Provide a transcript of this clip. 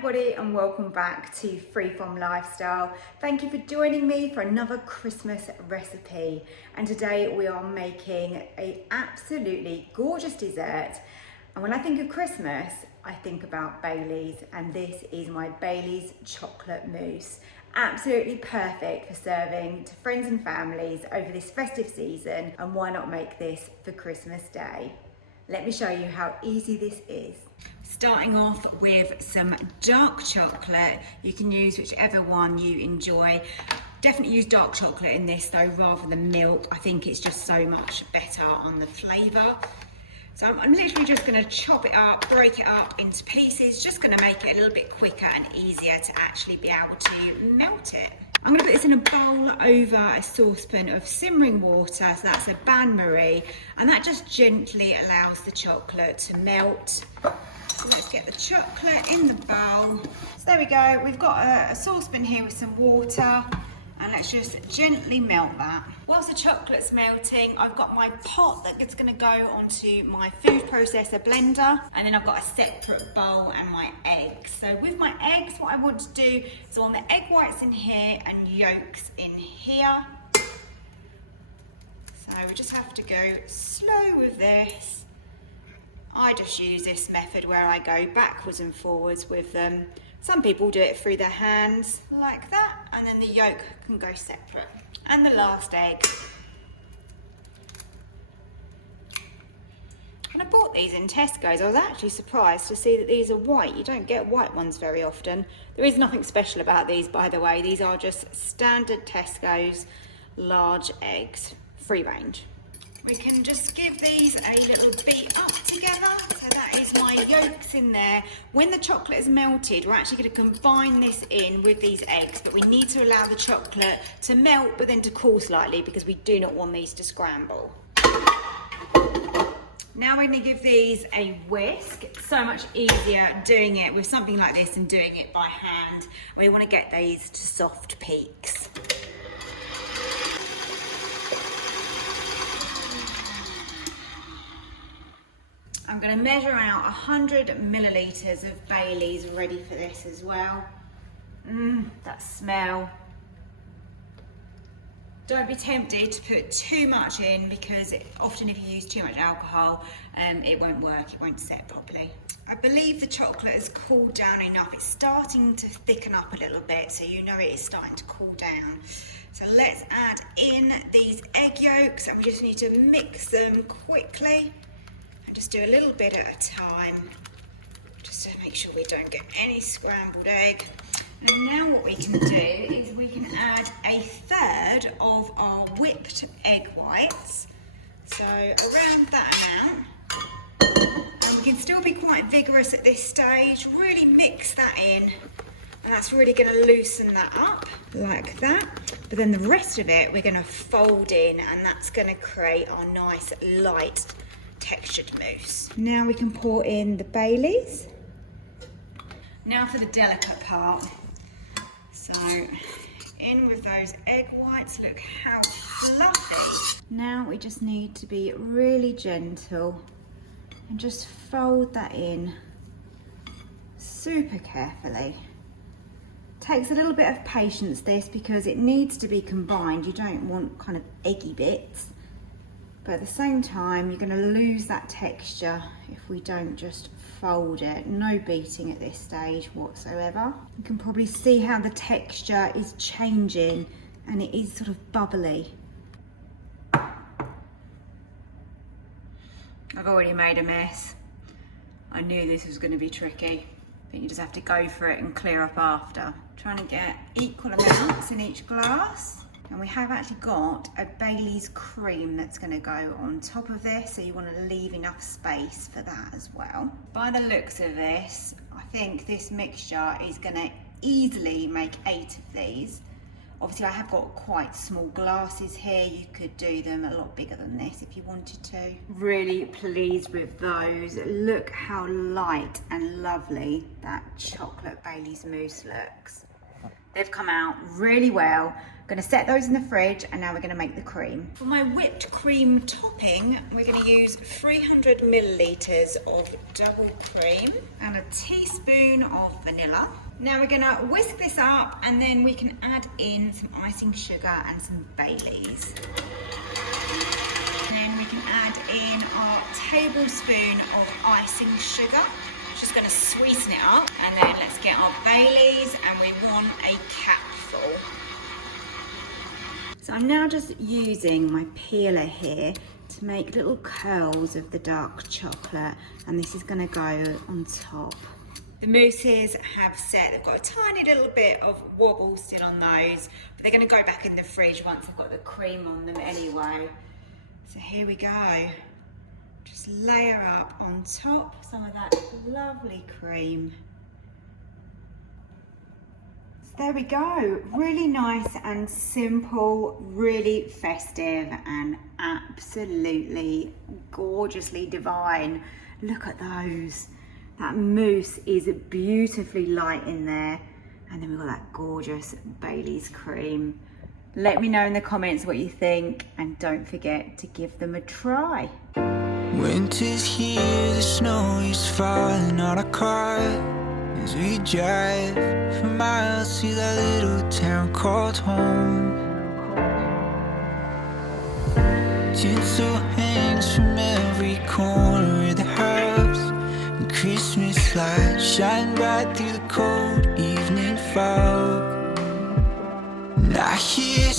everybody and welcome back to Freeform Lifestyle. Thank you for joining me for another Christmas recipe, and today we are making an absolutely gorgeous dessert. And when I think of Christmas, I think about Baileys, and this is my Baileys Chocolate Mousse. Absolutely perfect for serving to friends and families over this festive season, and why not make this for Christmas Day? Let me show you how easy this is. Starting off with some dark chocolate. You can use whichever one you enjoy. Definitely use dark chocolate in this though, rather than milk. I think it's just so much better on the flavour. So I'm literally just going to chop it up, break it up into pieces, just going to make it a little bit quicker and easier to actually be able to melt it. I'm going to put this in a bowl over a saucepan of simmering water, so that's a bain-marie, and that just gently allows the chocolate to melt. So let's get the chocolate in the bowl. So there we go, we've got a saucepan here with some water, and let's just gently melt that. Whilst the chocolate's melting, I've got my pot that's going to go onto my food processor blender, and then I've got a separate bowl and my eggs. So with my eggs, what I want to do is I want the egg whites in here and yolks in here. So we just have to go slow with this. I just use this method where I go backwards and forwards with them. Some people do it through their hands like that, and then the yolk can go separate. And the last egg. And I bought these in Tesco's. I was actually surprised to see that these are white. You don't get white ones very often. There is nothing special about these, by the way. These are just standard Tesco's large eggs, free range. We can just give these a little beat up together. So that is my yolks in there. When the chocolate is melted, we're actually going to combine this in with these eggs, but we need to allow the chocolate to melt but then to cool slightly, because we do not want these to scramble. Now we're going to give these a whisk. It's so much easier doing it with something like this than doing it by hand. We want to get these to soft peaks. I'm going to measure out 100 millilitres of Baileys ready for this as well. That smell. Don't be tempted to put too much in, because often if you use too much alcohol, it won't work, it won't set properly. I believe the chocolate has cooled down enough. It's starting to thicken up a little bit, so you know it is starting to cool down. So let's add in these egg yolks, and we just need to mix them quickly. And just do a little bit at a time, just to make sure we don't get any scrambled egg. And now what we can do is we can add a third of our whipped egg whites, so around that amount. And we can still be quite vigorous at this stage, really mix that in, and that's really going to loosen that up like that. But then the rest of it we're going to fold in, and that's going to create our nice light textured mousse. Now we can pour in the Baileys. Now for the delicate part. So in with those egg whites, look how fluffy. Now we just need to be really gentle and just fold that in super carefully. Takes a little bit of patience this, because it needs to be combined. You don't want kind of eggy bits. But at the same time, you're going to lose that texture if we don't just fold it. No beating at this stage whatsoever. You can probably see how the texture is changing, and it is sort of bubbly. I've already made a mess. I knew this was going to be tricky, but you just have to go for it and clear up after. Trying to get equal amounts in each glass. And we have actually got a Baileys cream that's going to go on top of this, so you want to leave enough space for that as well. By the looks of this, I think this mixture is going to easily make 8 of these. Obviously I have got quite small glasses here. You could do them a lot bigger than this if you wanted to. Really pleased with those. Look how light and lovely that chocolate Baileys mousse looks. They've come out really well. Going to set those in the fridge, and now we're going to make the cream. For my whipped cream topping, we're going to use 300 millilitres of double cream and a teaspoon of vanilla. Now we're going to whisk this up, and then we can add in some icing sugar and some Baileys. And then we can add in our tablespoon of icing sugar. Just going to sweeten it up, and then let's get our Baileys, and we want a capful. So I'm now just using my peeler here to make little curls of the dark chocolate, and this is going to go on top. The mousses have set, they've got a tiny little bit of wobble still on those, but they're going to go back in the fridge once they've got the cream on them anyway. So here we go. Just layer up on top some of that lovely cream. There we go, really nice and simple, really festive and absolutely gorgeously divine. Look at those. That mousse is beautifully light in there. And then we've got that gorgeous Baileys cream. Let me know in the comments what you think, and don't forget to give them a try. Winter's here, the snow is falling on our car as we drive for miles to that little town called home. Tinsel hangs from every corner of the house, and Christmas lights shine bright through the cold evening fog. And I hear